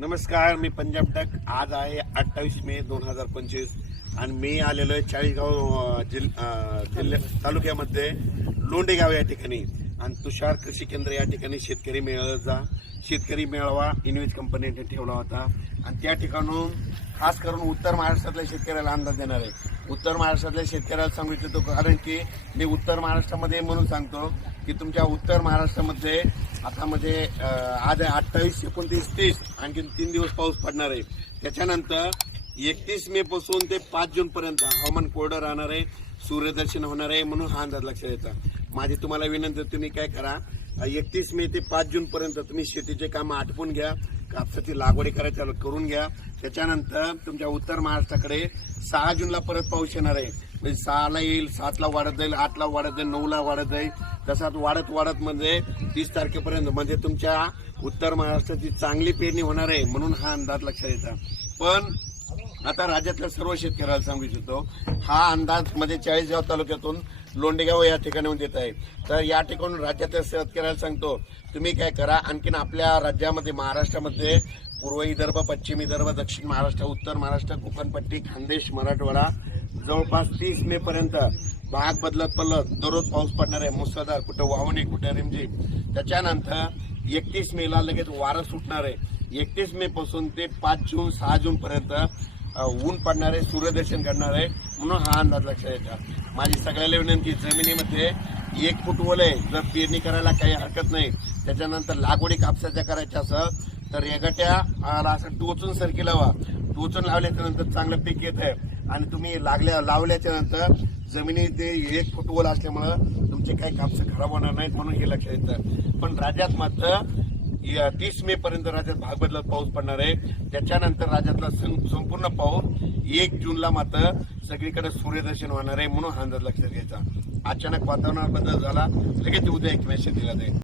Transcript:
नमस्कार, मी पंजाब टक. आज आहे 28 मे 2025 आणि मी आलेलो आहे चाळीसगाव जिल्हा तालुक्यामध्ये लोंडेगाव या ठिकाणी. आणि तुषार कृषी केंद्र या ठिकाणी शेतकरी मेळावा शेतकरी मेळावा इन्व्हेज कंपनीने ठेवला होता. आणि त्या ठिकाणून खास करून उत्तर महाराष्ट्रातल्या शेतकऱ्याला अंदाज देणार आहे. उत्तर महाराष्ट्रातल्या शेतकऱ्याला सांगू इच्छितो, कारण की मी उत्तर महाराष्ट्रामध्ये म्हणून सांगतो की तुमच्या उत्तर महाराष्ट्रामध्ये आता आज 28, 29, 30 आणखी 3 दिवस पाऊस पडणार आहे. त्याच्यानंतर 31 मे पासून ते 5 जून पर्यंत हवामान कोरडं राहणार आहे, सूर्यदर्शन होणार आहे. म्हणून हा अंदाज लक्षात येतो. माझी तुम्हाला विनंती, तुम्ही काय करा, 31 मे ते 5 जून पर्यंत तुम्ही शेतीचे कामं आटपून घ्या, कापसाची लागवडी करायची करून घ्या. त्याच्यानंतर तुमच्या उत्तर महाराष्ट्राकडे 6 जूनला परत पाऊस येणार आहे. म्हणजे 6ला येईल, 7ला वाढत जाईल, 8ला वाढत जाईल, 9ला वाढत जाईल. तसाच वाढत 30 तारखेपर्यंत म्हणजे तुमच्या उत्तर महाराष्ट्राची चांगली पेरणी होणार आहे. म्हणून हा अंदाज लक्षात येतो. पण आता राज्यातल्या सर्व शेतकऱ्याला सांगू इच्छितो, हा अंदाज चाळीसगाव तालुक्यातून लोंडेगाव या ठिकाणी देत आहे. तर या ठिकाणून राज्यातल्या शेतकऱ्याला सांगतो, तुम्ही काय करा, आणखीन आपल्या राज्यामध्ये महाराष्ट्रामध्ये पूर्व विदर्भ, पश्चिम विदर्भ, दक्षिण महाराष्ट्र, उत्तर महाराष्ट्र, कोकणपट्टी, खानदेश, मराठवाडा जवळपास 30 मे पर्यंत भाग बदलत दररोज पाऊस पडणार आहे. मुसळधार, कुठं वावणे, कुठं रिमझिम. त्याच्यानंतर 31 मेला लगेच वारं सुटणार आहे. 31 मे पासून ते 5 जून 6 जून पर्यंत ऊन पडणार आहे, सूर्यदर्शन करणार आहे. म्हणून हा अंदाज लक्षात येतात. माझी सगळ्याला विनंती, जमिनीमध्ये 1 फूट ओल आहे, जर पेरणी करायला काही हरकत नाही. त्याच्यानंतर लागवडी कापसाच्या करायच्या असेल तर रेगट्याला असं टोचून सरकी लावा. टोचून लावल्याच्या नंतर चांगलं पीक येत आहे. आणि तुम्ही लावल्याच्या नंतर जमिनीत 1 फूट ओल असल्यामुळं तुमचे काही कापसं खराब होणार नाहीत. म्हणून हे लक्षात येतं. पण राज्यात मात्र 30 मे पर्यंत राज्यात भाग बदलत पाऊस पडणार आहे. त्याच्यानंतर राज्यातला संपूर्ण पाऊस 1 जूनला मात्र सगळीकडे सूर्यदर्शन होणार आहे. म्हणून हा अंदाज लक्षात घ्यायचा. अचानक वातावरणात बदल झाला, लगेच उद्या एक मेसेज दिला जाईल.